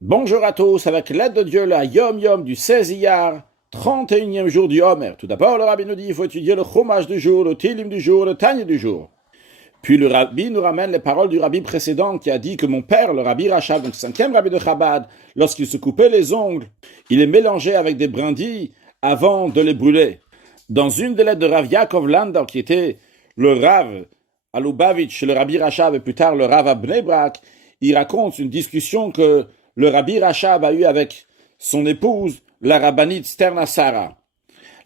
Bonjour à tous, avec l'aide de Dieu, la Yom Yom du 16 Iyar, 31e jour du Homer. Tout d'abord, le Rabbi nous dit qu'il faut étudier le Chumash du jour, le Tilim du jour, le Tanya du jour. Puis le Rabbi nous ramène les paroles du Rabbi précédent qui a dit que mon père, le Rabbi Rachab, donc 5e Rabbi de Chabad, lorsqu'il se coupait les ongles, il les mélangeait avec des brindilles avant de les brûler. Dans une des lettres de Rav Yaakov Landau, qui était le Rav à Lubavitch, le Rabbi Rachab et plus tard le Rav à Bnei Brak, il raconte une discussion que le Rabbi Rachab a eu avec son épouse, la rabbinite Sterna Sarah.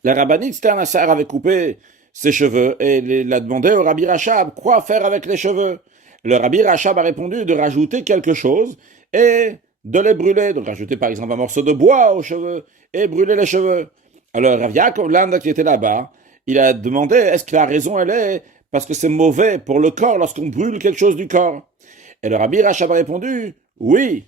La rabbinite Sterna Sarah avait coupé ses cheveux et il a demandé au Rabbi Rachab quoi faire avec les cheveux. Le Rabbi Rachab a répondu de rajouter quelque chose et de les brûler. Donc rajouter par exemple un morceau de bois aux cheveux et brûler les cheveux. Alors Rav Yaakov Landa qui était là-bas, il a demandé est-ce que la raison elle est parce que c'est mauvais pour le corps lorsqu'on brûle quelque chose du corps. Et le Rabbi Rachab a répondu oui.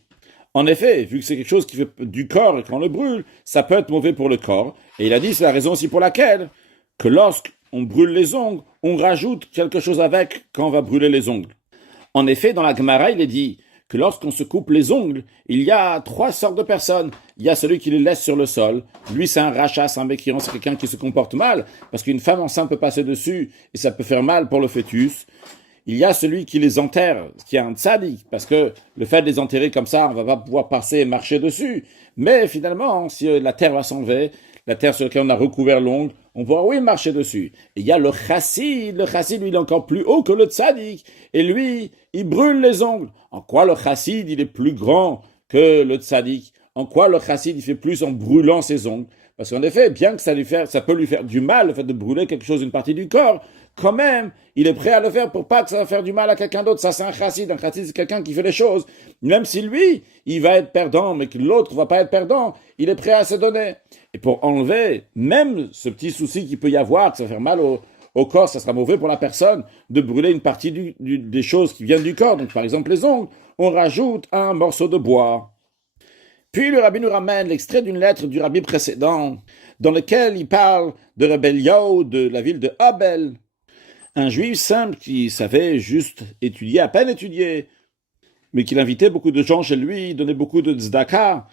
En effet, vu que c'est quelque chose qui fait du corps et qu'on le brûle, ça peut être mauvais pour le corps. Et il a dit, c'est la raison aussi pour laquelle, que lorsqu'on brûle les ongles, on rajoute quelque chose avec quand on va brûler les ongles. En effet, dans la Gemara, il est dit que lorsqu'on se coupe les ongles, il y a 3 sortes de personnes. Il y a celui qui les laisse sur le sol. Lui, c'est un rachat, c'est un mécréant, c'est quelqu'un qui se comporte mal, parce qu'une femme enceinte peut passer dessus et ça peut faire mal pour le fœtus. Il y a celui qui les enterre, qui est un tzaddik, parce que le fait de les enterrer comme ça, on va pas pouvoir passer et marcher dessus. Mais finalement, si la terre va s'enlever, la terre sur laquelle on a recouvert l'ongle, on pourra, oui, marcher dessus. Et il y a le chassid, lui, il est encore plus haut que le tzaddik, et lui, il brûle les ongles. En quoi le chassid, il est plus grand que le tzaddik? En quoi le chassid, il fait plus en brûlant ses ongles? Parce qu'en effet, bien que ça peut lui faire du mal, le fait de brûler quelque chose, une partie du corps, quand même, il est prêt à le faire pour pas que ça va faire du mal à quelqu'un d'autre. Ça, c'est un chassid. Un chassid, c'est quelqu'un qui fait les choses. Même si lui, il va être perdant, mais que l'autre va pas être perdant, il est prêt à se donner. Et pour enlever même ce petit souci qu'il peut y avoir, que ça va faire mal au corps, ça sera mauvais pour la personne, de brûler une partie des choses qui viennent du corps. Donc, par exemple, les ongles, on rajoute un morceau de bois. Puis le rabbi nous ramène l'extrait d'une lettre du rabbi précédent, dans lequel il parle de rébellion de la ville de Abel, un juif simple qui savait juste étudier, à peine étudier, mais qu'il invitait beaucoup de gens chez lui, il donnait beaucoup de tzedaka.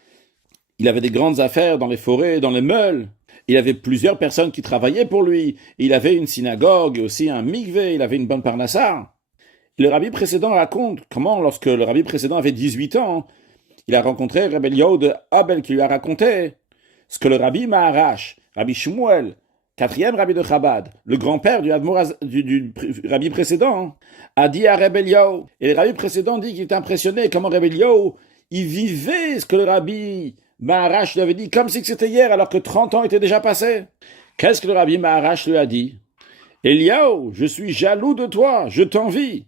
Il avait des grandes affaires dans les forêts, dans les meules. Il avait plusieurs personnes qui travaillaient pour lui. Il avait une synagogue et aussi un mikvé, il avait une bonne parnassa. Le rabbi précédent raconte comment, lorsque le rabbi précédent avait 18 ans, il a rencontré Rabbi Yo de Abel qui lui a raconté ce que le rabbi Maharash, Rabbi Shmuel, 4e rabbi de Chabad, le grand-père du rabbi précédent, a dit à Rabbi Yo. Et le rabbi précédent dit qu'il était impressionné comment Rabbi Yo, il vivait ce que le rabbi Maharash lui avait dit, comme si c'était hier, alors que 30 ans étaient déjà passés. Qu'est-ce que le rabbi Maharash lui a dit? Eliyahu, je suis jaloux de toi, je t'envie.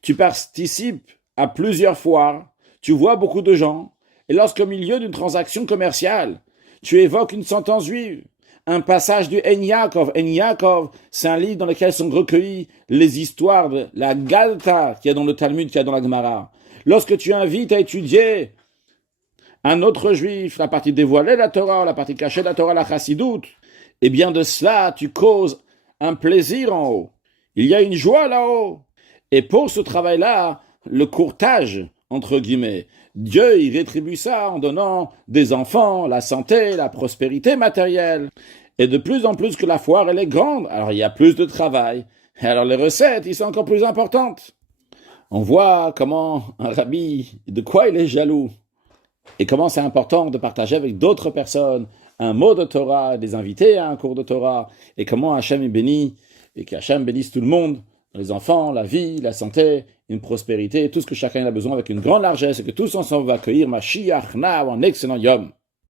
Tu participes à plusieurs foires, tu vois beaucoup de gens, et lorsqu'au milieu d'une transaction commerciale, tu évoques une sentence juive, un passage du En Yaakov. En Yaakov, c'est un livre dans lequel sont recueillies les histoires de la Galta qu'il y a dans le Talmud, qu'il y a dans la Gemara. Lorsque tu invites à étudier un autre juif, la partie dévoilée de la Torah, la partie cachée de la Torah, la Chassidoute, eh bien de cela, tu causes un plaisir en haut. Il y a une joie là-haut. Et pour ce travail-là, le courtage, entre guillemets, Dieu y rétribue ça en donnant des enfants, la santé, la prospérité matérielle. Et de plus en plus que la foire, elle est grande, alors il y a plus de travail. Et alors les recettes, ils sont encore plus importantes. On voit comment un rabbi, de quoi il est jaloux. Et comment c'est important de partager avec d'autres personnes un mot de Torah, des invités à un cours de Torah, et comment Hachem est béni, et qu'Hachem bénisse tout le monde, les enfants, la vie, la santé, une prospérité, tout ce que chacun a besoin avec une grande largesse, et que tous ensemble va accueillir Mashiach, Now, un excellent Yom.